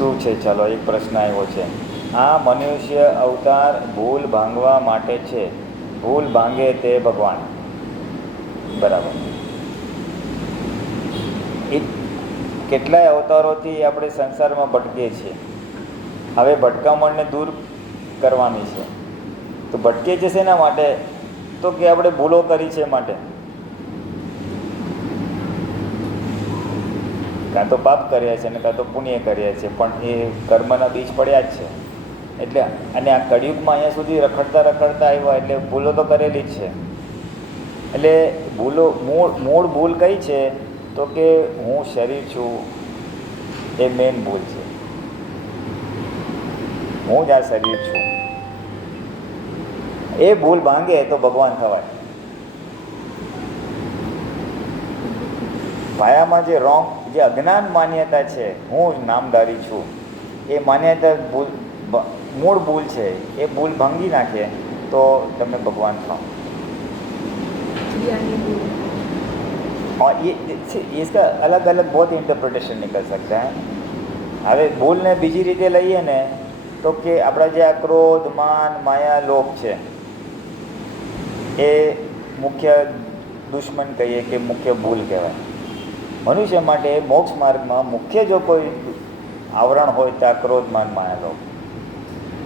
શું છે? ચાલો એક પ્રશ્ન આવ્યો છે. આ મનુષ્ય અવતાર ભૂલ ભાંગવા માટે છે, ભૂલ ભાંગે તે ભગવાન. બરાબર. એ કેટલાય અવતારોથી આપણે સંસારમાં ભટકીએ છીએ. હવે ભટકામણને દૂર કરવાની છે. તો ભટકે છે શેના માટે? તો કે આપણે ભૂલો કરી છે માટે. કાં તો પાપ કર્યા છે અને કાં તો પુણ્ય કર્યા છે, પણ એ કર્મના બીજ પડ્યા જ છે. એટલે અને આ કળિયુગમાં અહીંયા સુધી રખડતા આવ્યા એટલે ભૂલો તો કરેલી જ છે. એટલે ભૂલો મૂળ ભૂલ કઈ છે? તો કે હું શરીર છું, એ મેઇન ભૂલ છે. હું જ આ શરીર છું. એ ભૂલ ભાંગે તો ભગવાન થવાય. ભાયામાં જે જે અજ્ઞાન માન્યતા છે, હું જ નામધારી છું, એ માન્યતા મૂળ ભૂલ છે. એ ભૂલ ભાંગી નાખે તો તમે ભગવાન થાઓ. और इसका अलग अलग बहुत इंटरप्रिटेशन निकल सकता है. હવે ભૂલને બીજી રીતે લઈએ ને તો કે આપણા જે આ ક્રોધ, માન, માયા, લોભ છે, એ મુખ્ય દુશ્મન કહીએ કે મુખ્ય ભૂલ કહેવાય. મનુષ્ય માટે મોક્ષ માર્ગમાં મુખ્ય જો કોઈ આવરણ હોય તો આ ક્રોધ, માન, માયા, લોભ.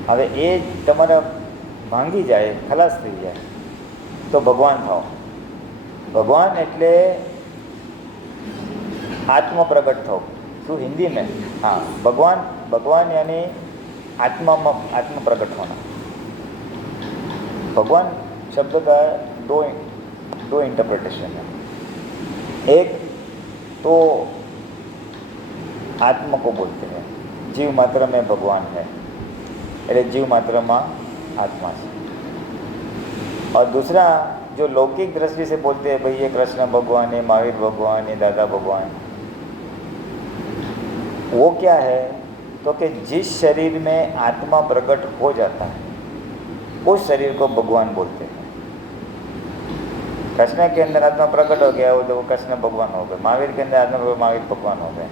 હવે એ તમારા ભાંગી જાય, ખલાસ થઈ જાય તો ભગવાન થાઓ. ભગવાન એટલે આત્મ પ્રગટ થવું. શું હિન્દી में? हाँ, भगवान यानी आत्म प्रकट होना. भगवान शब्द का दो इंटरप्रिटेशन है. एक तो आत्मा को बोलते हैं, जीव मात्र में भगवान है, એટલે जीव मात्र में आत्मा है. और दूसरा जो लौकिक दृष्टि से बोलते हैं, भाई ये कृष्ण भगवान है, महावीर भगवान है, दादा भगवान, वो क्या है? तो कि जिस शरीर में आत्मा प्रकट हो जाता है उस शरीर को भगवान बोलते हैं. कृष्ण के अंदर आत्मा प्रकट हो गया तो वो कृष्ण भगवान हो गए. महावीर के अंदर आत्मा महावीर भगवान हो गए.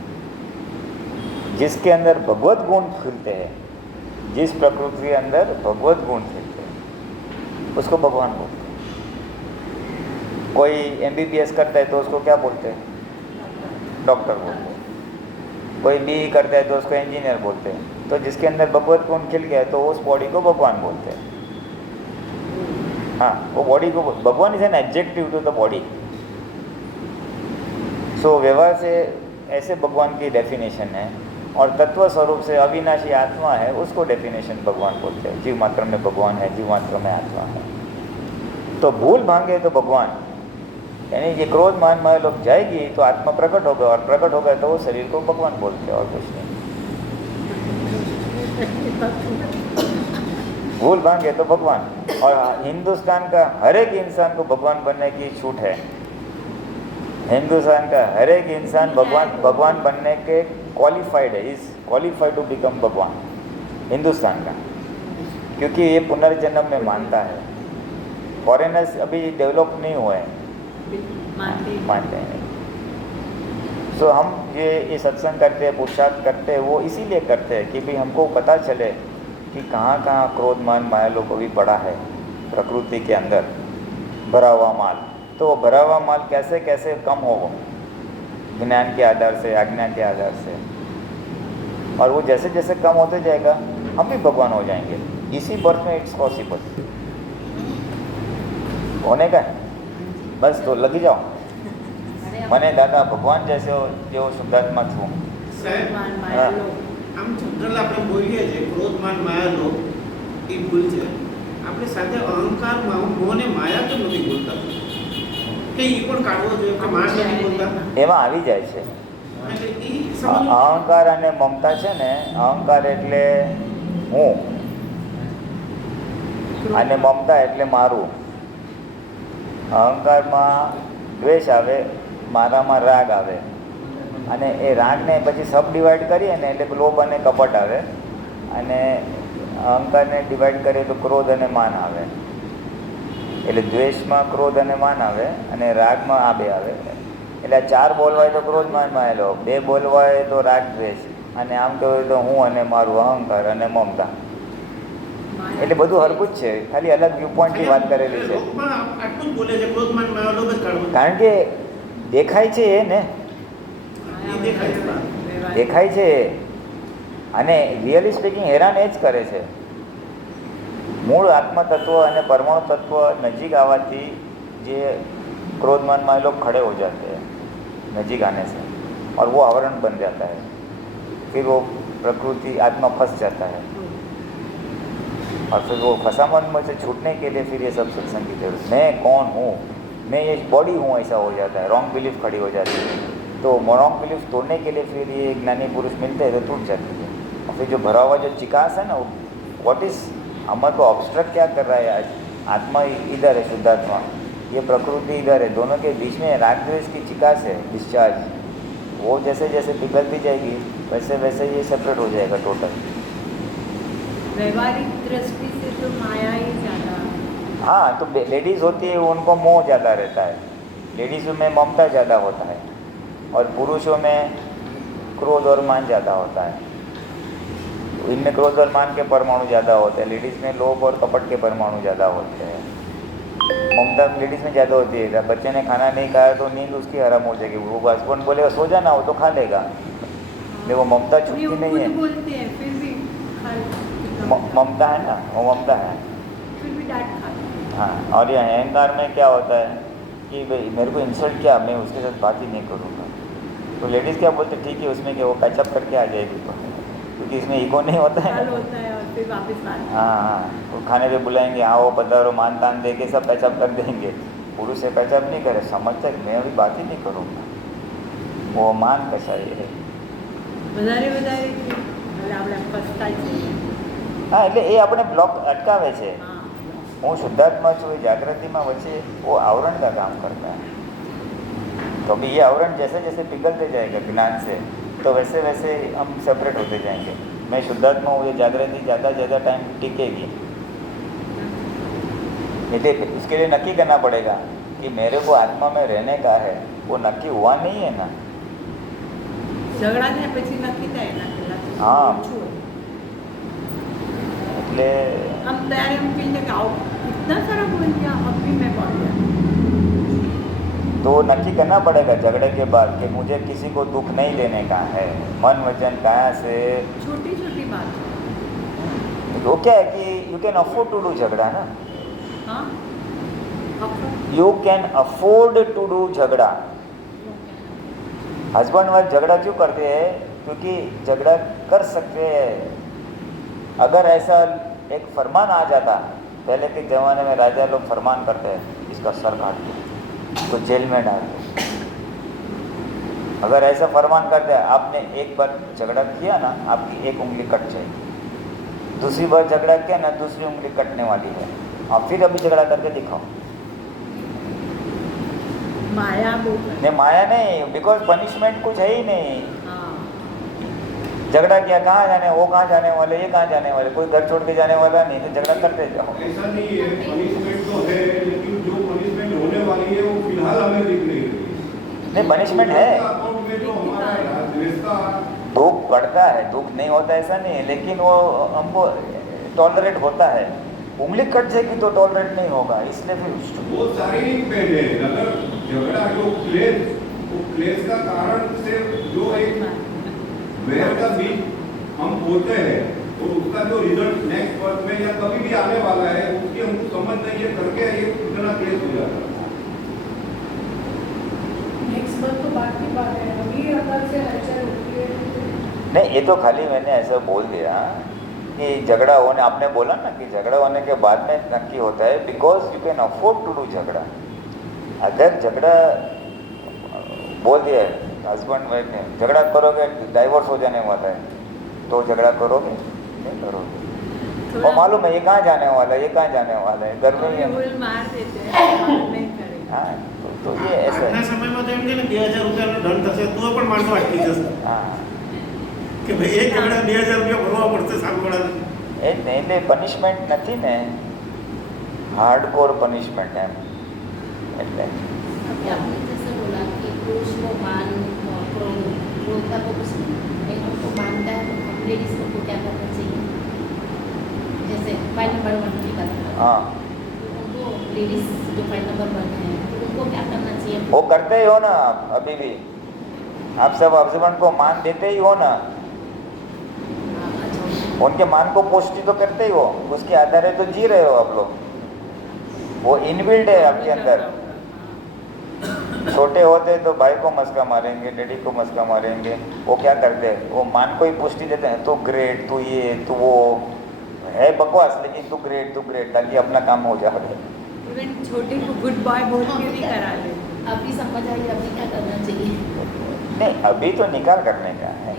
जिसके अंदर भगवत गुण खिलते हैं, जिस प्रकृति के अंदर भगवत गुण खिलते हैं, उसको भगवान बोलते हैं. कोई MBBS करता है तो उसको क्या बोलते हैं? डॉक्टर बोलते हैं. कोई BE करता है तो उसको इंजीनियर बोलते हैं. तो जिसके अंदर भगवत गुण खिल गया तो उस बॉडी को भगवान बोलते हैं. हाँ, वो बॉडी को भगवान is an adjective to the body. So व्यवहार से ऐसे भगवान की डेफिनेशन है. और तत्व स्वरूप से अविनाशी आत्मा है, उसको डेफिनेशन भगवान बोलते हैं. जीव मात्र में भगवान है, जीव मात्र में आत्मा है. तो भूल भांगे तो भगवान, यानी ये क्रोध, मान, माया, लोभ जाएगी तो आत्मा प्रकट होगा, और प्रकट होगा तो वो शरीर को भगवान बोलते हैं और कुछ नहीं. भूल भांगे तो भगवान. और हिंदुस्तान का हर एक इंसान को भगवान बनने की छूट है. हिंदुस्तान का हर एक इंसान भगवान बनने के क्वालिफाइड है, इज क्वालिफाइड टू बिकम भगवान. हिंदुस्तान का, क्योंकि ये पुनर्जन्म में मानता है. फॉरेनर्स अभी डेवलप नहीं हुए हैं, मानते हैं. सो हम ये सत्संग करते हैं, पुरुषार्थ करते हैं, वो इसीलिए करते हैं कि भाई हमको पता चले कि कहाँ कहाँ क्रोध, मान, माया, लोभ भी पड़ा है प्रकृति के अंदर, भरा हुआ माल. तो वो भरा हुआ माल कैसे कैसे कम हो, ज्ञान के आधार से, अज्ञान के आधार से. और वो जैसे जैसे कम होते जाएगा हम भी भगवान हो जाएंगे. इसी बर्थ में इट्स पॉसिबल होने का है. बस तो लगी जाओ. મને દાદા ભગવાન જैसे જેવો શુદ્ધાત્મા છું. આમ જનરલ આપણે બોલીએ છીએ ક્રોધ, માન, માયા, લોભ એ ભૂલ છે. આપણે સાથે અહંકાર, મોહ ને માયા કેમ નથી બોલતા? કે એ પણ કાઢવો જોઈએ કે માન નથી બોલતા? એમાં આવી જાય છે અહંકાર અને મમતા છે ને. અહંકાર એટલે હું અને મમતા એટલે મારું. અહંકારમાં દ્વેષ આવે, મારામાં રાગ આવે, અને એ રાગને પછી સબ ડિવાઈડ કરીએ ને એટલે લોભ અને કપટ આવે, અને અહંકારને ડિવાઈડ કરીએ તો ક્રોધ અને માન આવે. એટલે દ્વેષમાં ક્રોધ અને માન આવે, અને રાગમાં આ બે આવે. એટલે 4 બોલવાય તો ક્રોધ, માન, માયા, લોભ. 2 બોલવાય તો રાગ, દ્વેષ. અને આમ કહેવું તો હું અને મારું અહંકાર અને મમતા. એટલે બધું હરકું જ છે, ખાલી અલગ વ્યૂ પોઈન્ટથી વાત કરેલી છે. લોકમાં આટલું જ બોલે છે, ક્રોધમાન માયા લોભ જ કાઢવો. કારણ કે દેખાય છે એ ને, એ દેખાય છે. દેખાય છે અને રિયલી સ્પીકિંગ હેરાન એ જ કરે છે. મૂળ આત્મતત્વ અને પરમાणु तत्व नज़दीक आवाती जे क्रोधमान में लोग खड़े हो जाते हैं नज़दीक आने से, और वो आवरण बन जाता है, फिर वो प्रकृति आत्मा फंस जाता है, और फिर वो फसामन में से छूटने के लिए फिर ये सब सत्संग की जरूरत, मैं कौन हूँ, मैं ये बॉडी हूँ, ऐसा हो जाता है, रॉन्ग बिलीफ खड़ी हो जाती है. तो रॉन्ग बिलीफ तोड़ने के लिए फिर ये ज्ञानी पुरुष मिलते हैं तो टूट जाती है. और फिर जो भरा हुआ जो चिकास है ना, व्हाट इज हमारे को ऑब्स्ट्रक्ट क्या कर रहा है आज, आत्मा इधर है, शुद्धात्मा, ये प्रकृति इधर है, दोनों के बीच में राग द्वेष की चिकास है, डिस्चार्ज, वो जैसे जैसे पिघलती जाएगी वैसे वैसे ये सेपरेट हो जाएगा टोटल. व्यवहारिक दृष्टि से तो माया ही ज़्यादा. हाँ, तो लेडीज़ होती है उनको मोह ज़्यादा रहता है, लेडीज़ों में ममता ज़्यादा होता है, और पुरुषों में क्रोध और मान ज़्यादा होता है. इनमें क्रोध और मान के परमाणु ज़्यादा होते हैं, लेडीज़ में लोभ और कपट के परमाणु ज़्यादा होते हैं. ममता लेडीज़ में ज़्यादा होती है, बच्चे ने खाना नहीं खाया तो नींद उसकी हराम हो जाएगी, वो हस्बैंड बोलेगा सो जाना हो तो खा लेगा, लेकिन वो ममता छूटती नहीं है. बोलते हैं फिर भी ममता है ना, वो ममता है. फिर भी डांट खाते हैं. हाँ, और ये अहंकार में क्या होता है कि भाई मेरे को इंसल्ट किया, मैं उसके साथ बात ही नहीं करूँगा. तो लेडीज़ क्या बोलते, ठीक है उसमें क्या वो पैचअप करके आ जाएगी, तो क्योंकि इसमें ईगो नहीं होता है. होता है और फिर वापस आते हैं. हाँ हाँ, वो खाने पे बुलाएंगे, आओ पधारो, मान तान दे के सब पैचअप कर देंगे. पुरुष से पैचअप नहीं करे, समझता है मैं अभी बात ही नहीं करूँगा. वो मान कैसा ये है. વધારે આપણે પસ્તાય છે. હા, એટલે એ આપણે બ્લોક અટકાવે છે. हाँ. હું શુદ્ધાત્મા છું, એ જાગૃતિમાં વચ્ચે वो आवरण का काम करता है. तो अभी ये आवरण जैसे जैसे पिघलते जाएगा ज्ञान से, तो वैसे वैसे हम सेपरेट होते जाएंगे. मैं शुद्धात्मा हूँ, ये जागृति ज़्यादा ज़्यादा टाइम टिकेगी. ये इसके लिए नक्की करना पड़ेगा कि मेरे को आत्मा में रहने का है, वो नक्की हुआ नहीं है ना. ઝઘડા ને પછી નક્કી થાય એના પહેલા તો હા. ઓછું હોય. એટલે हम तैयारी हम कहेंगे कि आओ इतना सारा बोल दिया, अब भी मैं बोल गया. तो नक्की करना पड़ेगा झगड़े के बाद कि मुझे किसी को दुख नहीं देने का है, मन वचन काया से. छोटी छोटी बात है. वो क्या है कि you can afford to do झगड़ा ना, हाँ. You can afford to do झगड़ा. हस्बैंड वाइफ झगड़ा क्यों करते हैं, क्योंकि झगड़ा कर सकते हैं. अगर ऐसा एक फरमान आ जाता, पहले के ज़माने में राजा लोग फरमान करते हैं, इसका सर काट दो, तो जेल में डाल दो. अगर ऐसा फरमान करते हैं, आपने एक बार झगड़ा किया ना, आपकी एक उंगली कट जाएगी. दूसरी बार झगड़ा किया ना, दूसरी उंगली कटने वाली है. आप फिर अभी झगड़ा करके दिखाओ. माया वो नहीं, माया नहीं, बिकॉज पनिशमेंट कुछ है ही नहीं. हाँ. झगड़ा किया, कहाँ जाने, वो कहाँ जाने वाले, ये कहाँ जाने वाले, कोई घर छोड़ के जाने वाला नहीं, तो झगड़ा करते जाओ. ऐसा नहीं है, पनिशमेंट तो है, लेकिन जो पनिशमेंट होने वाली है वो फिलहाल हमें दिख नहीं रही. नहीं, पनिशमेंट है, अकाउंट में जो हमारा रिश्ता दुख पड़ता है, दुख नहीं होता ऐसा नहीं है, लेकिन वो हमको टॉलरेट होता है. उंगली कट जाएगी तो टॉलरेट नहीं होगा, इसलिए फिर वो शारीरिक पहले है. अगर झगड़ा जो क्लेश का कारण से जो एक वैर का बीज हम बोलते हैं, तो उसका जो रिजल्ट नेक्स्ट वर्ष में या कभी भी आने वाला है, उसकी हमको समझ नहीं है करके ये इतना क्लेश हो जाता है. नेक्स्ट मंथ तो बात की बात है, अभी अगर से हलचल होती है. नहीं, ये तो खाली मैंने ऐसा बोल दिया कि झगड़ा होने, आपने बोला ना कि झगड़ा होने के बाद में नक्की होता है, because you can afford to do झगड़ा. अगर झगड़ा बोल दिया हस्बैंड वाइफ ने, झगड़ा करोगे डाइवोर्स हो जाने वाला है, तो झगड़ा करोगे नहीं करोगे. और मालूम है ये कहाँ जाने वाला है, ये कहाँ जाने वाला है, घर में ही है. मार देते हैं, नहीं करेगा. हाँ, तो ये ऐसा આજના સમયમાં તો એમ કે ને 2000 રૂપિયાનો દંડ થશે તો પણ માણસો અટકી જશે हाँ, કે ભાઈ એક ઝઘડા 2000 રૂપિયા ભરવા પડશે સામેવાળાને. એટલે પનિશમેન્ટ નથી ને, હાર્ડકોર પનિશમેન્ટ એમ. એટલે अभी आपने जैसे बोला कि पुरुष को मान क्रोध क्रोध का तो कुछ नहीं, वो मानता है तो हम लेडीज को क्या करना चाहिए? जैसे फाइल नंबर 1 की बात करें, हाँ, उनको लेडीज जो फाइल नंबर 1 है उनको क्या करना चाहिए? वो करते ही हो ना आप अभी भी, आप सब हस्बैंड को मान देते ही हो ना, अच्छा, उनके मान को पुष्टि तो करते ही हो, उसके आधार तो जी रहे हो आप लोग, वो इनबिल्ड है आपके अंदर। छोटे होते तो भाई को मस्का मारेंगे, डैडी को मस्का मारेंगे, वो क्या करते हैं, वो मान को ही पुष्टि देते हैं, तू ग्रेट, तू ये, तू वो, है बकवास, लेकिन तू ग्रेट, ताकि अपना काम हो जाए। इवन छोटे को गुड बाय बोल के भी करा ले। अभी समझ आई, अभी क्या करना चाहिए? नहीं, अभी तो निकाल करने का है,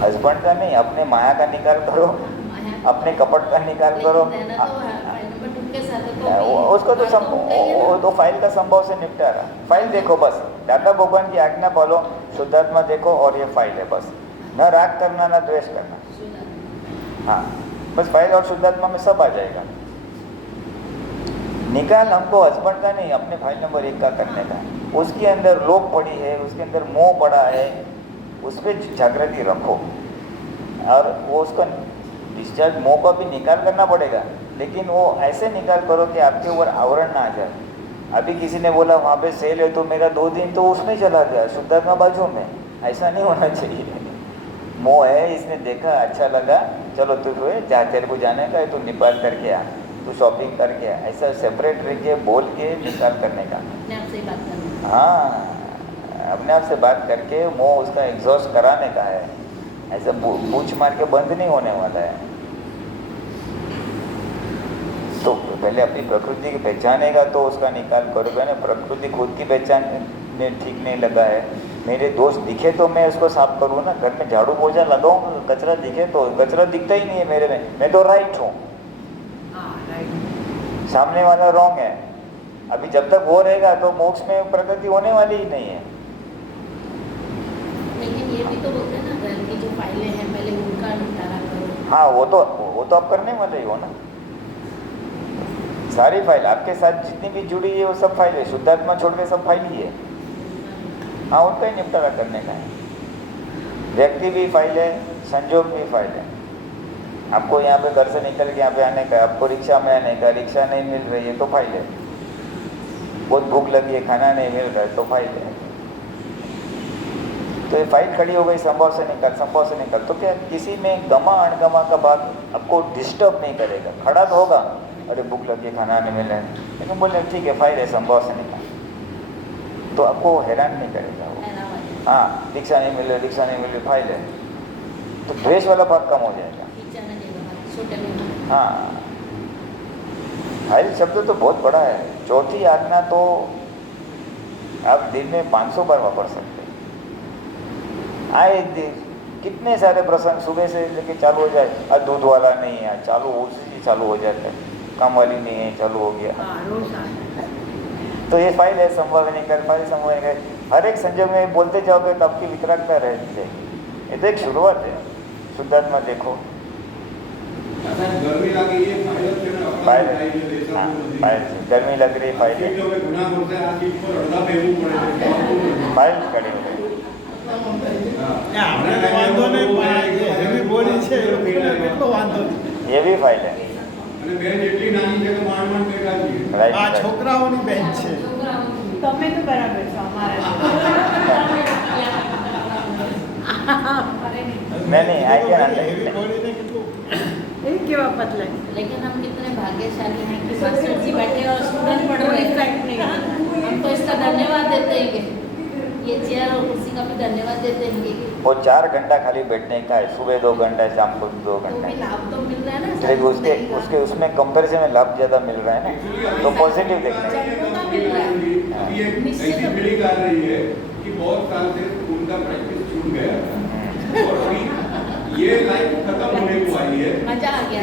हस्बैंड का नहीं, अपने माया का निकाल करो, माया अपने कपट का निकाल करो। लेकिन रहना तो फाइल नंबर 2 के साथ है तो उसको तो वो तो फाइल का संभव से निपटारा। फाइल देखो बस, दाता भगवान की आज्ञा फॉलो, शुद्धात्मा देखो और ये फाइल है बस, न राग करना न द्वेष करना। हाँ, बस फाइल और शुद्धात्मा में सब आ जाएगा। निकाल हमको हस्बैंड का नहीं, अपने फाइल नंबर 1 का करने का। उसके अंदर लोभ पड़ी है, उसके अंदर मोह पड़ा है, उस पर जागृति रखो और वो उसका डिस्चार्ज मोह का भी निकाल करना पड़ेगा, लेकिन वो ऐसे निकाल करो कि आपके ऊपर आवरण ना आ जाए। अभी किसी ने बोला वहाँ पे सेल है तो मेरा 2 दिन तो उसमें चला गया, शुद्धात्मा बाजू में, ऐसा नहीं होना चाहिए। मोह है, इसने देखा अच्छा लगा, चलो तू जा, तेरे को जाने का है तो निकाल करके आ, तू शॉपिंग करके आ, ऐसा सेपरेट रह के बोल के निकाल करने का। अपने आप से ही बात करना। हाँ, अपने आप से बात करके मोह उसका एग्जॉस्ट कराने का है, ऐसा पूछ मार के बंद नहीं होने वाला है। तो पहले अपनी प्रकृति की पहचानेगा तो उसका निकाल करोगे ना। प्रकृति खुद की पहचान में ठीक नहीं लगा है, मेरे दोष दिखे तो मैं उसको साफ करूँ ना, घर में झाड़ू पोछा लगाऊँ, कचरा दिखे तो, कचरा दिखता ही नहीं है मेरे में, मैं तो राइट हूँ, सामने वाला रॉन्ग है। अभी जब तक वो रहेगा तो मोक्ष में प्रगति होने वाली ही नहीं है। लेकिन ये भी तो बोलते हैं ना, घर की जो फाइलें हैं पहले उनका निपटारा करो। हाँ, वो तो आप करने वाले ही हो ना। सारी फाइल आपके साथ जितनी भी जुड़ी है वो सब फाइल है, शुद्धात्मा छोड़ के सब फाइल ही है। हाँ, उनका ही निपटारा करने का है। व्यक्ति भी फाइल है, संजोग भी फाइल है। आपको यहाँ पे घर से निकल के यहाँ पे आने का, आपको रिक्शा में आने का, रिक्शा नहीं मिल रही है तो फाइल है। बहुत भूख लगी है, खाना नहीं मिल रहा है तो फाइल है। तो ये फाइल खड़ी हो गई, संभव से निकल, तो क्या किसी में गमा अणगमा का बात आपको डिस्टर्ब नहीं करेगा। खड़ा तो होगा, अरे भूख लगी है, खाना नहीं मिल रहा है, लेकिन बोले ठीक है फाइल है, संभव से निकल, तो आपको हैरान नहीं करेगा वो। हाँ, रिक्शा नहीं मिल रही, फाइल है, तो द्वेष वाला भाग कम हो जाएगा। हाँ, फाइल शब्द तो बहुत बड़ा है। चौथी आज्ञा तो आप दिन में 500 बार वापर सकते हैं। आए दिन कितने सारे प्रसंग सुबह से लेके चालू हो जाए, आज दूध वाला नहीं है, चालू उसी चालू हो जाता है, काम वाली नहीं है, चालू हो गया। तो ये फाइल है, संभव नहीं कर, फाइल संभव नहीं कर, हर एक संजोग में बोलते जाओगे तो आपकी वितरागता रहती जाएगी। ये तो एक शुरुआत है। शुद्धात्मा देखो, गर्मी लगी है, फाइल गर्मी लग रही, फाइल फाइल खड़ी हो गई। વાંધો નહીં, પણ જે હેવી બોડી છે એ લોકોને કેટલો વાંધો છે। ये भी फाइल है, અને બેન એટલી નાની છે કે માંડ માંડ બેઠા છીએ। राइट। આ છોકરાઓની બેન છે। તમે તો બરાબર છો અમારા नहीं, आई कैन હેવી अंडरस्टैंड। બોડીને કેટલું એ કેવા પતલા लेकिन हम कितने भाग्यशाली हैं कि मास्टर जी बैठे और स्टूडेंट पढ़ रहे हैं। हम तो इसका धन्यवाद देते हैं कि ये चेयर और कुर्सी का भी धन्यवाद देते हैं कि वो 4 घंटा खाली बैठने का है, सुबह 2 घंटा, शाम को 2 तो घंटा। भी लाभ तो मिल रहा है ना। लेकिन उसके उसमें कंपैरिजन में लाभ ज़्यादा मिल रहा है ना, तो पॉजिटिव देखने का। अभी एक ऐसी फीलिंग आ रही है कि बहुत साल से उनका प्रैक्टिस छूट गया था और अभी ये लाइफ खत्म होने को आई है। मजा आ गया।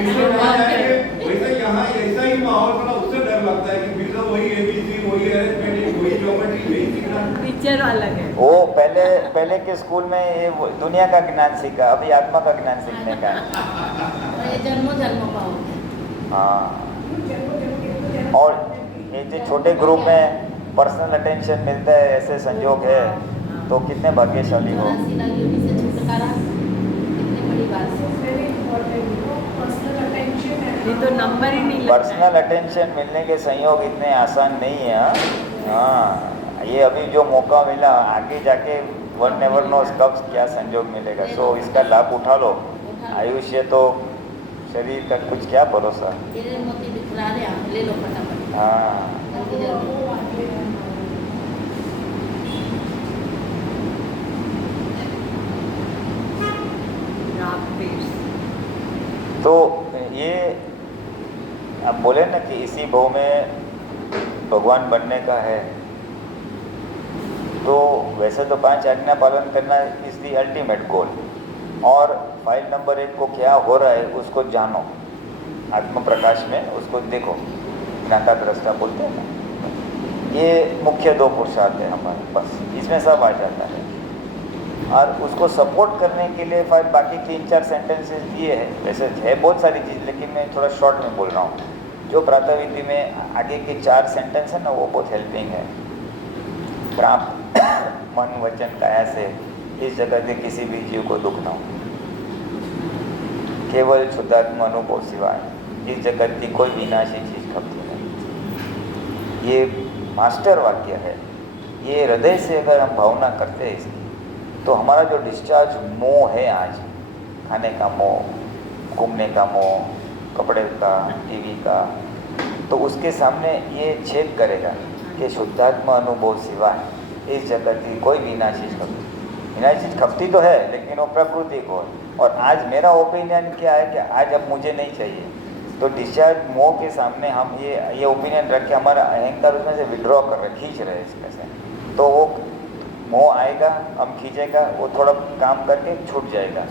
वैसे यहाँ ऐसा ही माहौल थोड़ा, उससे डर लगता है कि फिर से वही ABC, वही अरिथमेटिक, वही ज्योमेट्री, वही सीखना। टीचर अलग है। वो पहले के स्कूल में ये दुनिया का ज्ञान सीखा, अभी आत्मा का ज्ञान सीखने का है। ये जन्मों जन्मों का हो गया। हाँ, और ये जो छोटे ग्रुप में पर्सनल अटेंशन मिलता है, ऐसे संजोग है तो कितने भाग्यशाली हो। सीधा यूपी से छुटकारा नंबर ही नहीं लगता है। पर्सनल अटेंशन मिलने के संयोग इतने आसान नहीं है। हाँ, ये अभी जो मौका मिला, आगे जाके वन नेवर नोस कब क्या संयोग मिलेगा। सो इसका लाभ उठा लो। आयुष्य तो शरीर का कुछ क्या भरोसा। तेरे मोती दिखला रहे हैं, ले लो फटाफट। हाँ, जल्दी जल्दी। वो आगे है। रात देश। तो ये आप बोले ना कि इसी भाव में भगवान बनने का है, तो वैसे तो 5 आज्ञा पालन करना इज दी अल्टीमेट गोल। और फाइल नंबर 1 को क्या हो रहा है उसको जानो, आत्म प्रकाश में उसको देखो, ज्ञाता दृष्टा बोलते हैं ना। ये मुख्य 2 पुरुषार्थ है हमारे पास, इसमें सब आ जाता है। और उसको सपोर्ट करने के लिए फाइल बाकी 3-4 सेंटेंसेस दिए हैं। वैसे है बहुत सारी चीज़, लेकिन मैं थोड़ा शॉर्ट में बोल रहा हूँ। जो प्रातःविधि में आगे के 4 सेंटेंस है ना, वो बहुत हेल्पिंग है। प्राप्त मन वचन काया से इस जगत के किसी भी जीव को दुख न हो, केवल शुद्धात्म अनुभव सिवाय इस जगत की कोई विनाशी चीज खपती नहीं। ये मास्टर वाक्य है। ये हृदय से अगर हम भावना करते हैं इसकी, तो हमारा जो डिस्चार्ज मोह है आज, खाने का मोह, घूमने का मोह, कपड़े का, टीवी का, तो उसके सामने ये छेद करेगा कि शुद्धात्मा अनुभव सिवाय इस जगत की कोई विनाशी चीज खपती। विनाशी चीज खपती तो है, लेकिन वो प्रकृति को। और आज मेरा ओपिनियन क्या है कि आज अब मुझे नहीं चाहिए, तो डिस्चार्ज मोह के सामने हम ये ओपिनियन रख के हमारा अहंकार उसमें से विड्रॉ कर रहे, खींच रहे इसमें से, तो वो मोह आएगा, हम खींचेगा, वो थोड़ा काम करके छूट जाएगा,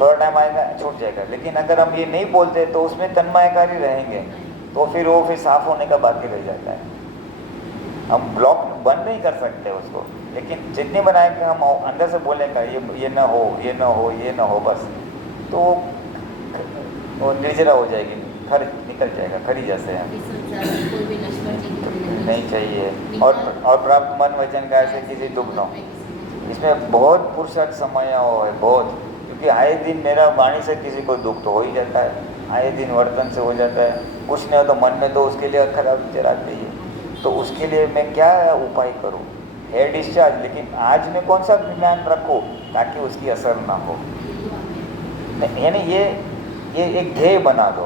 थोड़ा टाइम आएगा छूट जाएगा। लेकिन अगर हम ये नहीं बोलते तो उसमें तन्मयकारी रहेंगे, तो फिर वो फिर साफ होने का बाकी रह जाता है। हम ब्लॉक बंद नहीं कर सकते उसको, लेकिन जितने बनाए कि हम अंदर से बोले का ये ना हो, ये ना हो, ये ना हो, बस तो वो निर्जरा हो जाएगी, खर निकल जाएगा, खरी जैसे है, इस संसार में कोई भी नश्वर चीज नहीं चाहिए। और प्राप्त मन वचन का ऐसे किसी दुख न हो। इसमें बहुत पुरुषार्थ समाया हुआ है, बहुत। क्योंकि आए दिन मेरा वाणी से किसी को दुख तो हो ही जाता है, आए दिन वर्तन से हो जाता है, कुछ नहीं हो तो मन में तो उसके लिए खराब विचार आते ही है। तो उसके लिए मैं क्या उपाय करूं? है डिस्चार्ज, लेकिन आज मैं कौन सा ज्ञान रखूं ताकि उसकी असर ना हो। यानी ये एक ध्येय बना दो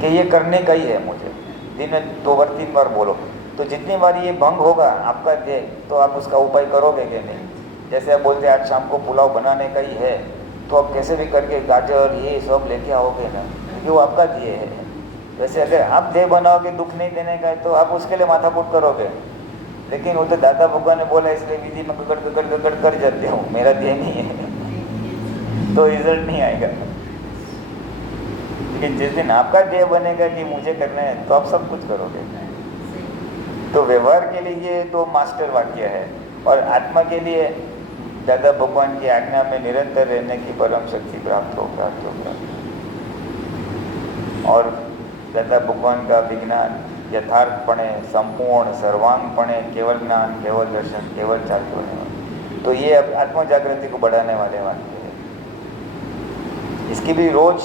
कि ये करने का ही है मुझे। दिन में 2 बार 3 बार बोलो, तो जितनी बार ये भंग होगा आपका ध्येय, तो आप उसका उपाय करोगे कि नहीं। जैसे आप बोलते हैं आज शाम को पुलाव बनाने का ही है, तो आप कैसे भी करके गाजर ये सब लेके आओगे ना, क्योंकि वो आपका ध्येय है। वैसे अगर आप ध्येय बनाओगे दुख नहीं देने का, तो आप उसके लिए माथाकूट करोगे। लेकिन वो तो दादा भगवान ने बोला, इसलिए विधि में गगड़ कर जाते हूँ, मेरा ध्येय नहीं है तो रिजल्ट नहीं आएगा। लेकिन जिस दिन आपका ध्येय बनेगा कि मुझे करना है, तो आप सब कुछ करोगे। तो व्यवहार के लिए ये तो मास्टर वाक्य है, और आत्मा के लिए दादा भगवान की आज्ञा में निरंतर रहने की परम शक्ति प्राप्त होगा। और दादा भगवान का विज्ञान यथार्थपणे, संपूर्ण, सर्वांगपणे, केवल ज्ञान, केवल दर्शन, केवल चालू होने, तो ये आत्म जागृति को बढ़ाने वाले वाक्य है। इसकी भी रोज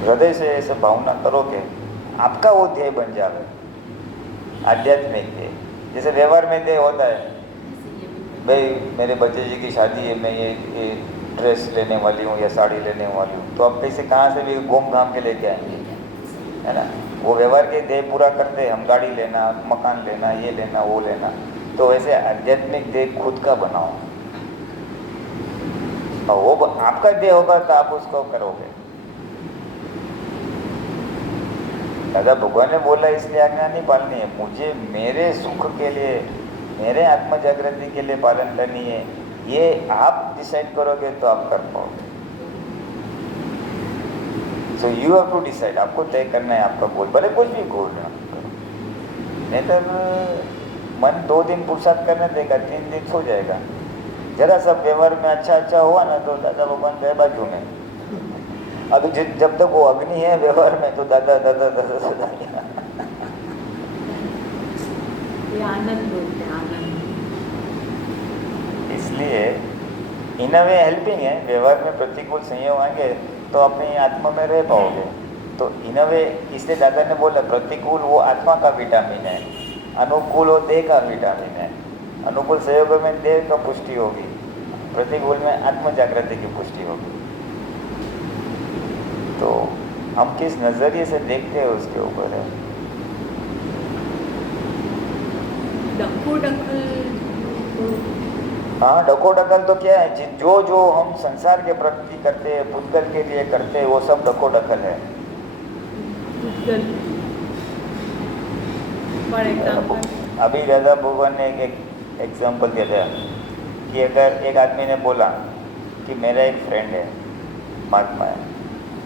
हृदय से ऐसे भावना करो कि आपका वो ध्येय बन जाए, आध्यात्मिक ध्येय। जैसे व्यवहार में ध्येय होता है, भाई मेरे बच्चे जी की शादी है, मैं ये ड्रेस लेने वाली हूँ या साड़ी लेने वाली हूँ, तो आप कैसे कहाँ से भी घूम घाम के लेके आएंगे, है ना। वो व्यवहार के ध्येय पूरा करते हैं, हम गाड़ी लेना, मकान लेना, ये लेना, वो लेना। तो वैसे आध्यात्मिक ध्येय खुद का बनाओ, और वो आपका ध्येय होगा तो आप उसको करोगे। दादा भगवान ने बोला इसलिए आज्ञा नहीं पालनी है, मुझे मेरे सुख के लिए, मेरे आत्म जागृति के लिए पालन करनी है। ये आप डिसाइड करोगे तो आप कर पाओगे। So you have to decide, आपको तय करना है आपका गोल, भले कुछ भी गोल है करो। नहीं तो मन 2 दिन पुरुषार्थ करने देगा, 3 दिन सो जाएगा। जरा सा व्यवहार में अच्छा हुआ ना, तो दादा भगवान गए बाजू में। अभी जब तक वो अग्नि है व्यवहार में, तो दादा ये आनंद बोलते हैं, आनंद। इसलिए इन अ वे हेल्पिंग है। व्यवहार में प्रतिकूल संयोग आएंगे तो अपनी आत्मा में रह पाओगे। तो इन वे इसलिए दादा ने बोला प्रतिकूल वो आत्मा का विटामिन है, अनुकूल वो देह का विटामिन है। अनुकूल सहयोग में देह का पुष्टि होगी, प्रतिकूल में आत्म जागृति की पुष्टि होगी। तो हम किस नज़रिए से देखते हैं उसके ऊपर है। डको डकल हाँ, डको डकल तो क्या है, जो जो हम संसार के प्रति करते हैं, पुद्गल के लिए करते हैं, वो सब डको डकल है। फॉर एग्जाम्पल अभी दादा भगवान ने एक एग्जाम्पल दिया था कि अगर एक आदमी ने बोला कि मेरा एक फ्रेंड है महात्मा है,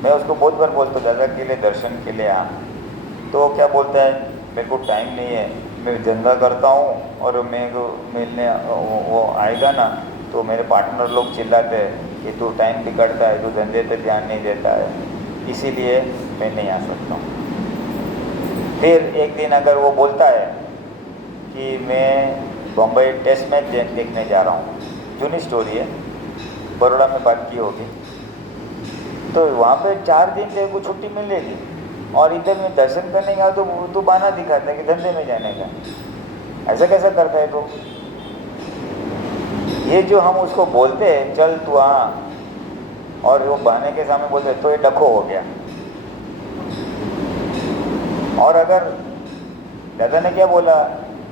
मैं उसको बहुत बार बोलता हूँ दादा के लिए दर्शन के लिए आ, तो वो क्या बोलता है, मेरे को टाइम नहीं है, मैं धंधा करता हूँ और मेरे को मिलने वो आएगा ना तो मेरे पार्टनर लोग चिल्लाते हैं कि तू टाइम बिगड़ता है, तू धंधे पे ध्यान नहीं देता है, इसीलिए मैं नहीं आ सकता हूँ। फिर एक दिन अगर वो बोलता है कि मैं बम्बई टेस्ट मैच देखने जा रहा हूँ, जूनी स्टोरी है, बड़ौदा में बात की होगी, तो वहाँ पे 4 दिन तेरे को छुट्टी मिलेगी और इधर में दर्शन करने का तो बहाना दिखाता है कि धंधे में जाने का। ऐसा कैसा करता है तो ये जो हम उसको बोलते हैं चल तू आ, और वो बहाने के सामने बोलते हैं तो ये डखो हो गया। और अगर दादा ने क्या बोला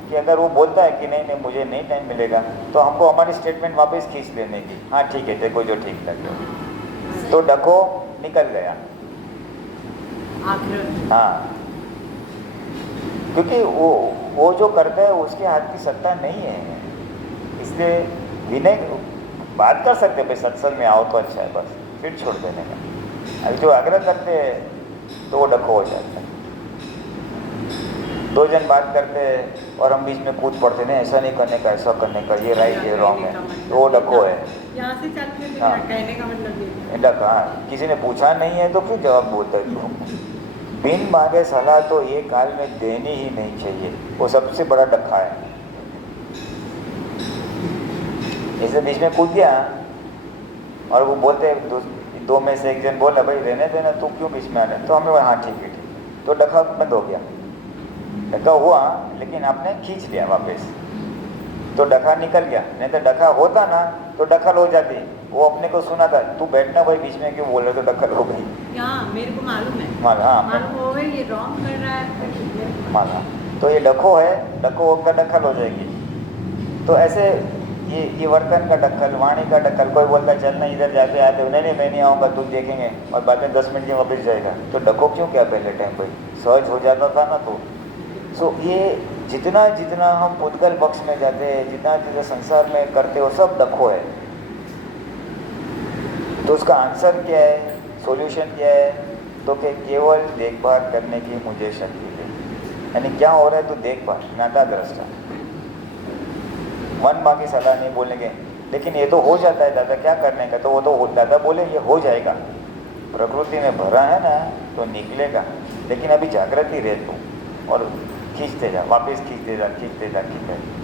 कि अगर वो बोलता है कि नहीं नहीं मुझे नहीं टाइम मिलेगा, तो हमको हमारी स्टेटमेंट वापस खींच लेने की, हाँ ठीक है तेरे को जो ठीक लगे, तो डको निकल गया। हाँ, क्योंकि वो जो करता है उसके हाथ की सत्ता नहीं है, इसलिए विनय बात कर सकते भाई सत्संग में आओ तो अच्छा है, बस फिर छोड़ देने का। अभी जो आग्रह करते हैं तो वो डको हो जाता है। 2 जन बात करते हैं और हम बीच में कूद पड़ते नहीं, ऐसा नहीं करने का, ऐसा करने का, ये राइट है रॉन्ग है, तो वो डको है। यहाँ से चलते थे, हाँ। कहने का मतलब ये डका, किसी ने पूछा नहीं है तो क्यों जवाब बोलता है तू? बिन मांगे सलाह तो ये काल में देनी ही नहीं चाहिए, वो सबसे बड़ा डखा है। इसे बीच में कूद गया और वो बोलते दो में से एक जन बोला भाई रहने देना, तू क्यों बीच में आने, तो हमें बोला हाँ ठीक है, तो डखा बंद हो गया। डखा हुआ लेकिन आपने खींच लिया वापस, तो डखा निकल गया। नहीं तो डखा होता ना तो डखल हो जाती, वो अपने को सुना था तू बैठना भाई बीच में क्यों बोल रहे, तो डखल हो गई। यहाँ मेरे को मालूम है, हाँ मालूम हो गई ये रॉन्ग कर रहा है, माना, तो ये डखो है, डखो होकर डखल हो जाएगी। तो ऐसे ये वर्तन का डखल, वाणी का डखल, कोई बोलता है चलना इधर जाते आते, नहीं मैं नहीं आऊँगा तुम देखेंगे, और बाद में 10 मिनट में वापस जाएगा, तो डखो क्यों क्या पहले टाइम भाई, सहज हो जाता था ना। तो सो ये जितना जितना हम पुद्गल पक्ष में जाते हैं, जितना जितना संसार में करते हो, सब डखो है। तो उसका आंसर क्या है, सॉल्यूशन क्या है, तो कि केवल देखभाल करने की मुझे शक्ति दे, यानी क्या हो रहा है तो देखभाल, ज्ञाता दृष्टा, मन बाकी सलाह नहीं बोलेंगे। लेकिन ये तो हो जाता है दादा, क्या करने का, तो वो तो दादा बोले ये हो जाएगा, प्रकृति में भरा है ना तो निकलेगा, लेकिन अभी जागृति रहे तू और खींचते जा, वापस खींचते जा, खींचते जा,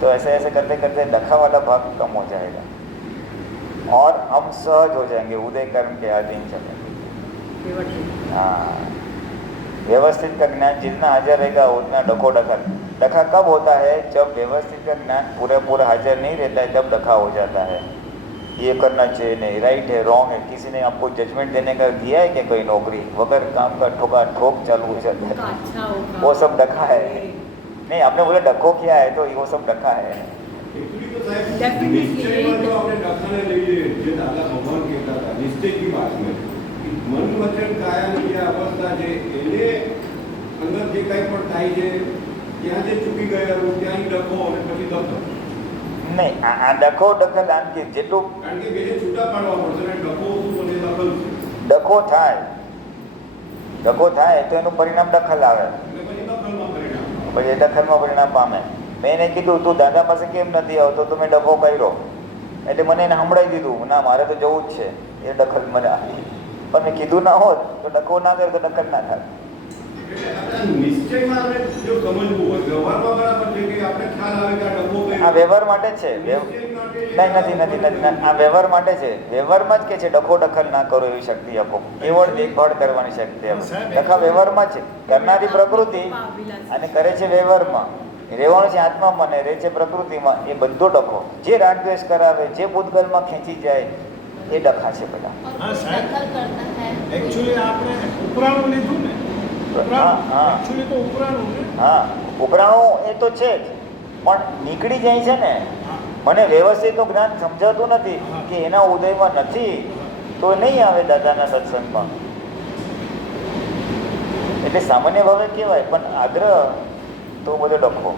तो ऐसे ऐसे करते करते डखा वाला भाग कम हो जाएगा और हम सहज हो जाएंगे, उदय कर्म के अधीन चलेंगे। हाँ, व्यवस्थित का ज्ञान जितना हाजिर रहेगा उतना डखो डखल। डखा कब होता है, जब व्यवस्थित का ज्ञान पूरा हाजिर नहीं रहता है, तब डखा हो जाता है। ये करना चाहिए, नहीं राइट है रॉन्ग है, किसी ने आपको जजमेंट देने का दिया है कि कोई नौकरी वगैरह काम का ठोका ठोक चालू हो जाता है, अच्छा होगा, वो सब डखा है। नहीं आपने बोला डखो किया है तो वो सब डखा है। एक्चुअली तो साहब निश्चय जो आपने डखाने लिए જે દાદા ભગવાન કહેતા હતા નિશ્ચય की बात में મન વચન કાયા ની અવસ્થા છે એને અંદર જે કંઈ પણ થાય છે ત્યાં જે ચૂકી ગયા ત્યાં ડખો અને પછી દખો નહીં આ ડખો ડખલ આનથી જેટલું, કારણ કે બેને છૂટા પાડવા પડશે ને ડખો શું અને દખલ છે, ડખો થાય તો એનું પરિણામ દખલ આવે, એટલે પછી દખલમાં પરિણામ પછી એ દખલમાં પરિણામ પામે। મેં એને કીધું તું દાદા પાસે કેમ નથી આવતો, તો મેં ડખો કર્યો, એટલે મને એને સંભળાવી દીધું ના મારે તો જવું જ છે, એ દખલ મને આવી, પણ મેં કીધું ના હોત તો ડખો ના કરે તો દખલ ના થાય। નિશ્ચયમાં આપણે જો સમજવું હોય વ્યવહારમાં બરાબર છે કે આપણે ખ્યાલ આવે કે આ ડખો આ વ્યવહાર માટે જ છે, નિશ્ચય માટે નહીં નથી નથી નથી આ વ્યવહાર માટે છે. વ્યવહારમાં જ કે છે ડખો દખલ ના કરો એવી શક્તિ આપો, કેવળ દેખભાળ કરવાની શક્તિ આપો. ડખા વ્યવહારમાં છે, કરનારી પ્રકૃતિ અને કરે છે વ્યવહારમાં. રહેવાનું છે આત્મામાં ને રહે છે પ્રકૃતિમાં. એ બધો ડખો જે રાગદ્વેષ કરાવે, જે ભૂતગલમાં ખેંચી જાય એ ડખા છે બધા. और हाँ, कुछ शायद। दखल करता है એકચ્યુઅલી આપણે ઉપરાણું લીધું ને, હા, હા. એકચ્યુઅલી તો ઉપરાણું ને. હા, ઉપરાણું એ તો છે જ, પણ નીકળી જાય છે ને. હા. મને વ્યવસ્થિતનું જ્ઞાન સમજાતું નથી કે એના ઉદયમાં નથી તો નહીં આવે દાદાના સત્સંગમાં. એટલે સામાન્ય ભાવે કહેવાય, પણ આગ્રહ તો બધો ડખો.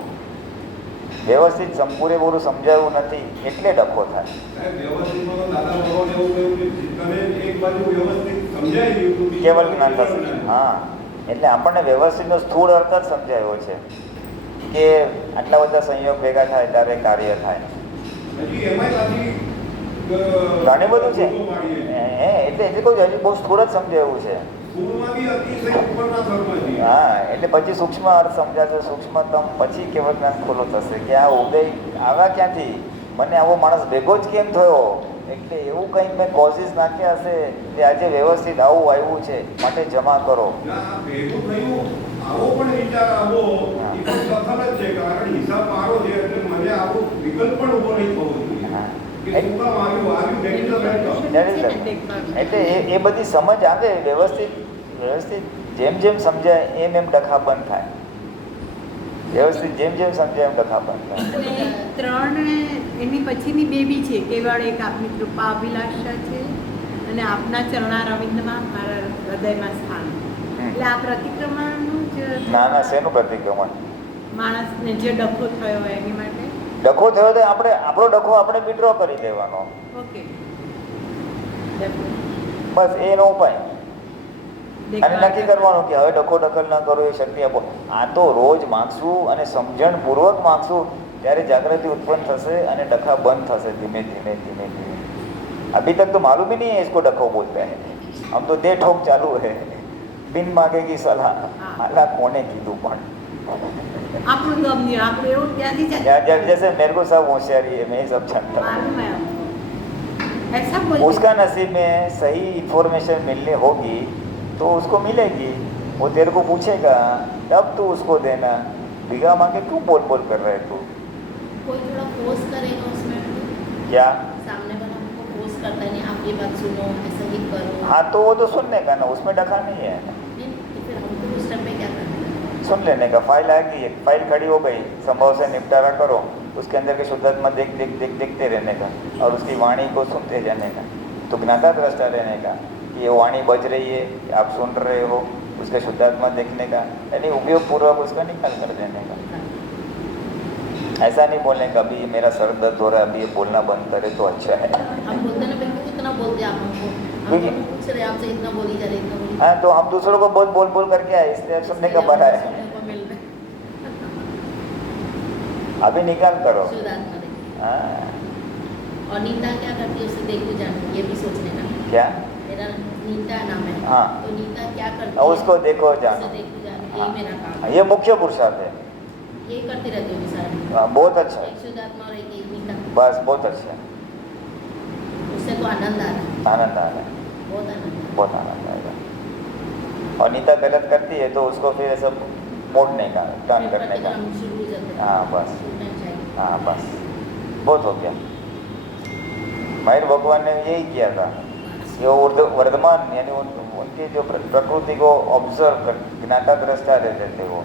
વ્યવસ્થિત પૂરેપૂરું સમજાવ્યું નથી એટલે ડખો થાય. સાહેબ, વ્યવસ્થિતમાં તો દાદા ભગવાન એવું કહ્યું કે તને એક બાજુ વ્યવસ્થિત સમજાઈ ગયું તો બીજી કેવલ બાજુ જ્ઞાન કેવળ થશે. જ્ઞાન. હા, એટલે આપણને વ્યવસ્થિતનો સ્થૂળ અર્થ જ સમજાયો છે કે આટલા બધા સંયોગ ભેગા થાય ત્યારે કાર્ય થાય. હજી એમાંય પાછી ઘણું બધું છે ભૂલો પાડીએ. એટલે કહું છું, હજી બહુ સ્થૂળ જ સમજાયું છે. સ્થૂળમાં બી અતિશય ઉપરના સ્વરમાં છીએ. હા, એટલે પછી સૂક્ષ્મ અર્થ સમજાશે, સૂક્ષ્મતમ, પછી કેવળ જ્ઞાન ખુલ્લું થશે કે આ ઉદય આવ્યા ક્યાંથી, મને આવો માણસ ભેગો જ કેમ થયો. એટલે એવું કંઈક મેં કોઝિસ નાખ્યા હશે કે આજે વ્યવસ્થિત આવું આવ્યું છે માટે જમા કરો. જ્યાં આ ભેગું થયું આવો પણ વિચાર આવો એ પણ સફળ જ છે, કારણ હિસાબ મારો છે એટલે મને આવો વિકલ્પ પણ ઉભો નહીં થવો જોઈએ હા. કે શું કામ આવ્યું that is the matter. એટલે એ બધી સમજ આવે વ્યવસ્થિત જેમ જેમ સમજાય એમ ડખા બંધ થાય. વ્યવસ્થિત જેમ સમજાય એમ ડખા બંધ થાય. અને ત્રણ એની પછીની બે બી છે, કેવળ એક આપની કૃપા અભિલાષા છે અને આપના ચરણારવિંદમાં મારા હૃદયમાં સ્થાન. એટલે આ પ્રતિક્રમણનું જ ના શેનું પ્રતિક્રમણ? માણસને જે ડખો થયો હોય એની માટે. ડખો થયો તો આપણો ડખો આપણે વિડ્રો કરી દેવાનો, ઓકે, બસ એનો ઉપાય. અને નક્કી કરવાનું કે હવે ડખો દખલ ન કરો એ શક્તિ આપો. આ તો રોજ માગશું અને સમજણપૂર્વક માગશું ત્યારે જાગૃતિ ઉત્પન્ન થશે અને ડખા બંધ થશે ધીમે ધીમે ધીમે ધીમે. अभी तक तो मालूम ही नहीं है इसको डखो बोलते हैं, हम तो दे ठोक चालू है, बिन मांगेगी सलाह. हालात कोने कीधું પણ આપણું દમ નહીં, આપણે એવું ત્યાંથી जैसे मेरे को सब होशियारी है, मैं सब जानता हूँ. मालूम है हमको. ऐसा बोलते उसका नसीब में सही इंफॉर्मेशन मिलनी होगी तो उसको मिलेगी. वो तेरे को पूछेगा तब तू उसको देना. बिगा मांगे क्यों बोल बोल कर रहे तू? कोई थोड़ा फोर्स करेगा उसमें, क्या? सामने वाला हमको फोर्स करता है, नहीं आप ये बात सुनो, ऐसा ही करो. हाँ तो वो तो सुनने का ना, उसमें डखा नहीं है. नहीं, तो फिर हमको उस टाइम पे क्या करना है? सुन लेने का. फाइल आ गई, एक फाइल खड़ी हो गई, संभव से निपटारा करो. उसके अंदर के शुद्धात्मा देखते रहने का और उसकी वाणी को सुनते जाने का. तो ज्ञाता दृष्टा रहने का कि ये वाणी बज रही है, आप सुन रहे हो, उसके शुद्धात्मा देखने का, यानी उपयोग पूर्वक उसका निकाल कर देने का. ऐसा नहीं बोलने का अभी मेरा सर दर्द हो रहा है, अभी ये बोलना बंद करे तो अच्छा है. हम बोलते हैं ना, बिल्कुल इतना बोलते हैं आप हमको, हम क्योंकि- तो पूछ रहे हैं आपसे, इतना बोली जा रही, इतना बोली. हाँ तो हम दूसरों को बहुत बोल करके आए, इसलिए अब सुनने का बना है. सुनने को मिल रहा है. अभी निकाल करो. शुद्धात्मा देखिए. हाँ. और नीता क्या करती है, उसे देखो जान, ये भी सोचने का. क्या? मेरा नीता नाम है. हाँ. तो नीता क्या करती और है, उसको देखो जानो. उसे देखो जान, हाँ. यही मेरा काम है. ये मुख्य पुरुषार्थ है. यही करती रहती हूँ सारा. हाँ, बहुत अच्छा है. एक शुद्धात्मा और एक नीता. बस बहुत अच्छा है. उससे तो आनंद आ रहा है, आनंद आ रहा है, बहुत आनंद. बहुत आनंद आएगा. और नीता गलत करती है तो उसको फिर सब मोड़ने का, टर्न करने का. हम शुरू हो जाते हैं. हाँ बस. छूटना चाहिए. हाँ बस बहुत हो गया. मयूर भगवान ने यही किया था. ये वर्धमान यानी उनकी जो प्रकृति को ऑब्जर्व कर ज्ञाता दृष्टा रहते थे वो,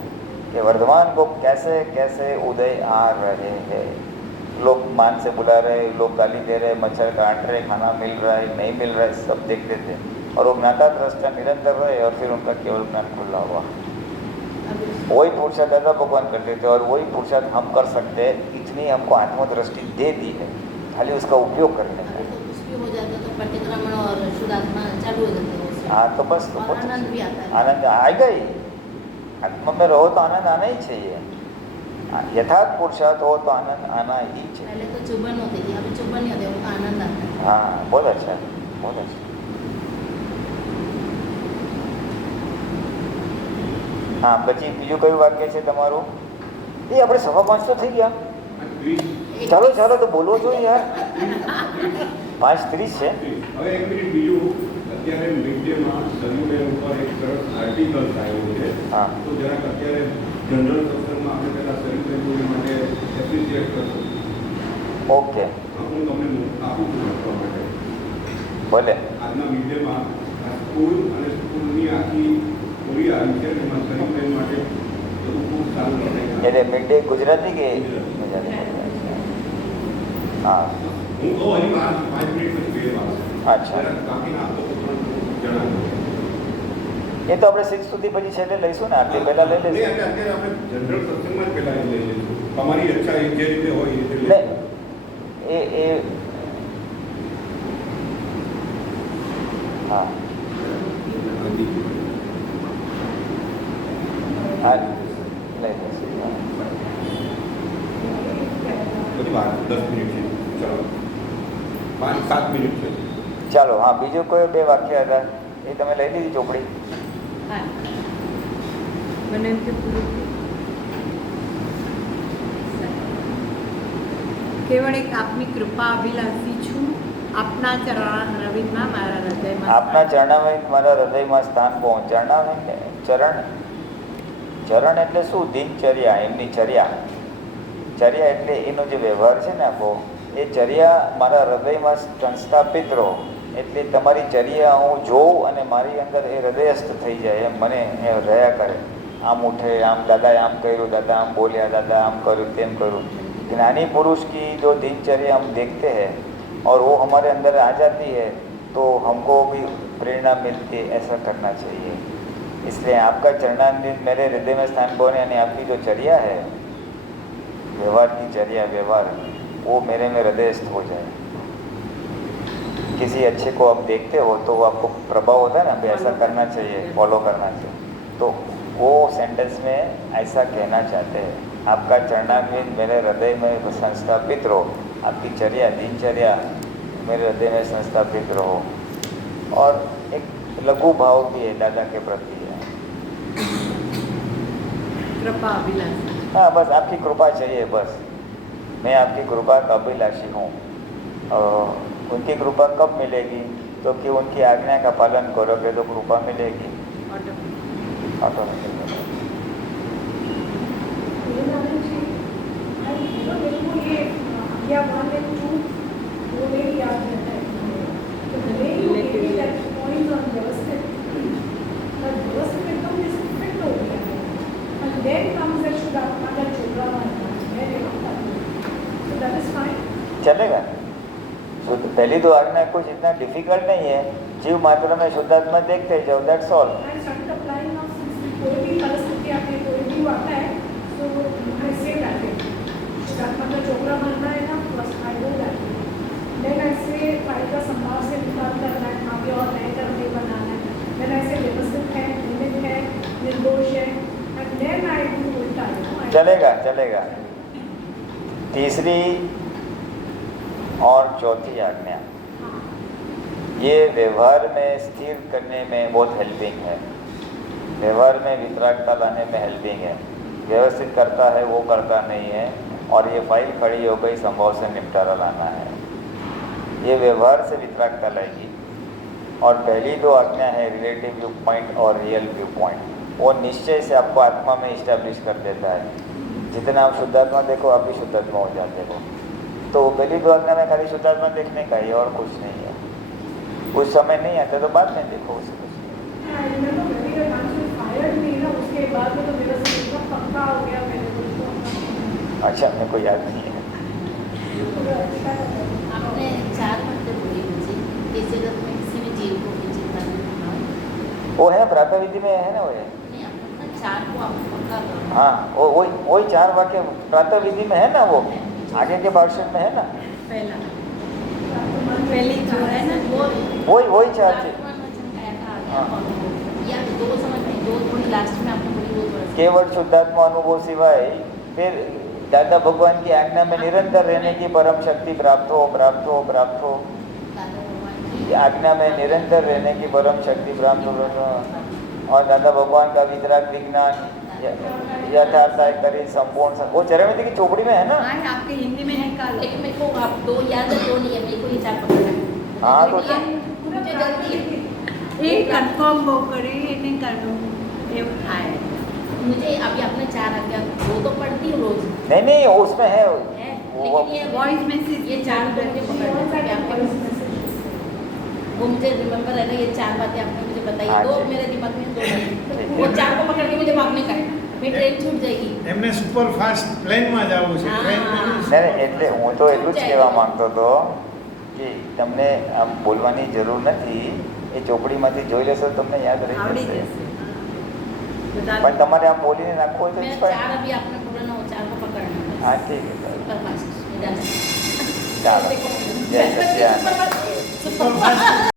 कि वर्धमान को कैसे कैसे उदय आ रहे हैं. लोग मान से बुला रहे, लोग गाली दे रहे, मच्छर काट रहे, खाना मिल रहा है नहीं मिल रहा है, सब देखते थे. और वो ज्ञाता दृष्टा निरंतर रहे और फिर उनका केवल ज्ञान खुला हुआ. वही पुरुषार्थ दादा भगवान करते थे और वही पुरुषार्थ हम कर सकते हैं. इतनी हमको आत्मदृष्टि दे दी है, खाली उसका उपयोग करने का. अभी तो कुछ भी हो जाता है तो प्रतिक्रमण और शुद्धात्मा चालू हो जाते हैं उससे. हाँ तो बस तो और बहुत आनंद भी आता है. आनंद आएगा ही. आत्मा में रहो तो आनंद आना ही चाहिए. यथार्थ पुरुषार्थ हो तो आनंद आना ही चाहिए. पहले तो चुभन होती थी, अभी चुभन नहीं होती, उनको आनंद आता है. हाँ बहुत अच्छा है, बहुत अच्छा. હા પછી બીજું કયું વાક્ય છે તમારું? એ આપણે 5:15 તો થઈ ગયા. ચાલો ચાલો તો બોલવો જોઈએ યાર. 5:30 છે. હવે એક મિનિટ બીજું, અત્યારે મિડ ડેમાં સર્યુડે ઉપર એક સરસ આર્ટિકલ આવ્યો છે. હા. તો જરાક અત્યારે જનરલ સત્સંગમાં આપણે પહેલા સર્યુડે માટે એપ્રિશિએટ કરશું. ઓકે, હું તમને આપું છું લખવા માટે. ભલે. આજના મિડ ડેમાં સ્કૂલ અને સ્કૂલની આખી પૂરી આવી છે, એમાં સર્યુડે માટે બધું ખૂબ સારું લખાય. એટલે મિડ ડે ગુજરાતી કે ગુજરાતી? હા, હું કહું હજી 5 મિનિટ પછી બે વાત છે. અચ્છા. જરાક બાકીના આપો તો પણ જણાવો. એ તો આપણે 6 સુધી પછી છેલ્લે લઈશું ને, આટલી પહેલા લઈ નહીં, લઈશું. અત્યારે આપણે જનરલ સત્સંગમાં જ પહેલા લઈ લઈશું. તમારી ઈચ્છા એ જે રીતે હોય એ રીતે ને લઈશું. એ હા હા લઈ લઈશું. બધી વાત 10 મિનિટ છે. ચાલો 5-7 મિનિટ છે. ચાલો, હા, બીજું કોઈ 2 વાક્ય હતા એ તમે લઈ લીધી ચોપડી? હા, મને એમ કે પૂરું થયું. કેવળ એક આપની કૃપા અભિલાષી છું. આપના ચરણ રવિન્દમાં મારા હૃદયમાં આપના ચરણાવિંદ મારા હૃદયમાં સ્થાન પહોંચ. ચરણાવિંદ ચરણ એટલે શું? દિનચર્યા, એમની ચર્યા. ચર્યા એટલે એનો જે વ્યવહાર છે ને આખો, એ ચર્યા મારા હૃદયમાં સંસ્થાપિત રહો. એટલે તમારી ચર્યા હું જોઉં અને મારી અંદર એ હૃદયસ્થ થઈ જાય, એમ મને એ રહ્યા કરે. આમ ઉઠે, આમ દાદાએ આમ કર્યું, દાદા આમ બોલ્યા, दादा આમ કર્યું, તેમ કર્યું. ज्ञानी पुरुष की जो दिनचर्या हम देखते हैं और वो हमारे अंदर आ जाती है तो हमको भी प्रेरणा मिलती है, ऐसा करना चाहिए. इसलिए आपका चरणामृत मेरे हृदय में स्थान पाने यानी आपकी जो चर्या है, व्यवहार की चर्या, व्यवहार वो मेरे में हृदयस्थ हो जाए. किसी अच्छे को आप देखते हो तो वो आपको प्रभाव होता है ना, भाई ऐसा करना चाहिए, फॉलो करना चाहिए. तो वो सेंटेंस में ऐसा कहना चाहते हैं, आपका चरणामृत मेरे हृदय में संस्थापित रहो. आपकी चर्या, दिनचर्या मेरे हृदय में संस्थापित रहो. और एक लघु भाव भी है दादा के प्रति है. કૃપા અભિલાષી. हाँ, बस आपकी कृपा चाहिए, बस मैं आपकी कृपा का अभिलाषी हूँ. उनकी कृपा कब मिलेगी? तो कि उनकी आज्ञा का पालन करोगे तो कृपा मिलेगी ऑटोमेटिक. मेरे को ये आज्ञा पालन छूट वो मेरी याद रहता है. तो भले ही वो मेरी पॉइंट ऑन व्यवस्थित पर व्यवस्थित एकदम जैसे फिट हो गया है. And then comes that शुद्धात्मा का चोला मारना. So that is fine. चलेगा. शुद्ध पहली 2 आज्ञा कुछ इतना डिफिकल्ट नहीं है. जीव मात्र में शुद्धात्मा देखते जाओ, that's all. I started applying now since कोई भी परिस्थिति आती है, कोई भी आता है, so I say that it. शुद्धात्मा का चोला मारना है ना, बस I do that. Then I say file का संभाव से निकाल करना है, आगे और नए करने बनाना है. Then I say व्यवस्थित है, नियमित है, निर्दोष है, and then I do उल्टा. चलेगा चलेगा. तीसरी और चौथी आज्ञा ये व्यवहार में स्थिर करने में बहुत हेल्पिंग है. व्यवहार में वितरागता लाने में हेल्पिंग है. व्यवस्थित करता है, वो करता नहीं है. और ये फाइल खड़ी हो गई, संभव से निपटारा लाना है. ये व्यवहार से वितरागता लाएगी. और पहली 2 आज्ञा है रिलेटिव व्यू पॉइंट और रियल व्यू पॉइंट. वो निश्चय से आपको आत्मा में इस्टेब्लिश कर देता है. जितना आप शुद्धात्मा देखो, आप भी शुद्धात्मा हो जाते हो. तो पहली 2 आज्ञा में खाली शुद्धात्मा देखने का ही और कुछ नहीं है. उस समय नहीं आता तो बाद में देखो उसे. I remember when the council fired me ना, उसके बाद में तो मेरा सब एकदम पक्का हो गया. मैंने तो अच्छा, मेरे को याद नहीं है. आपने 4 बातें बोली मुझे. इस जगत में किसी भी जीव को भी चिंता नहीं करना. वो है प्रातः विधि में है ना, वो है. नहीं, आपने 4 को आप पक्का करो. हाँ, वही 4 वाक्य प्रातः विधि में है ना, वो आगे के भाषण में है ना. પહેલા પહેલી જો है ना, वही 4 चीज. या 2 समझ में 2 थोड़ी लास्ट में आपने बोली वो थोड़ा केवल शुद्धात्मा अनुभव सिवाय फिर दादा भगवान की आज्ञा में निरंतर रहने की परम शक्ति प्राप्त हो. दादा भगवान की आज्ञा में निरंतर रहने की परम शक्ति प्राप्त हो. और दादा भगवान का वितराग विज्ञान यथार्थ करी संपूर्ण वो चरमती की चोपड़ी में है ना। हाँ, आपके हिंदी में निकालो। एक मेरे को आप 2 याद है, 2 नहीं है, मेरे को ये 4 पकड़ना है। हाँ, तो मुझे जल्दी है। એ કન્ફર્મ બહુ કરી એને કરવું એવું થાય मुझे अभी आपने 4 आ गया, वो तो पढ़ती हूँ रोज नहीं नहीं उसमें है है, वो लेकिन ये वॉइस मैसेज ये 4 करके पकड़ना है आपके वो मुझे रिमेम्बर है ना, ये 4 बातें आपने मुझे बताई, हाँ 2 जी। मेरे दिमाग में 2 नहीं, वो 4 को पकड़ के मुझे भागने का है, मेरी ट्रेन छूट जाएगी। એમને સુપરફાસ્ટ પ્લેનમાં જવું છે હા. ટ્રેનમાં નહીં નહીં એટલે હું તો એટલું જ કહેવા માંગતો હતો કે તમને આમ બોલવાની જરૂર નથી, એ ચોપડીમાંથી જોઈ લેશો તો તમને યાદ રહી આવડી જશે. જશે બધા પણ તમારે આમ બોલીને નાખવું હોય તો मैं it's fine. 4 अभी आपने पकड़ना, वो 4 को पकड़ना है। હા ઠીક છે सुपरफास्ट, निदान। ચાલો જય સચ્ચિદાનંદ. सुपरफास्ट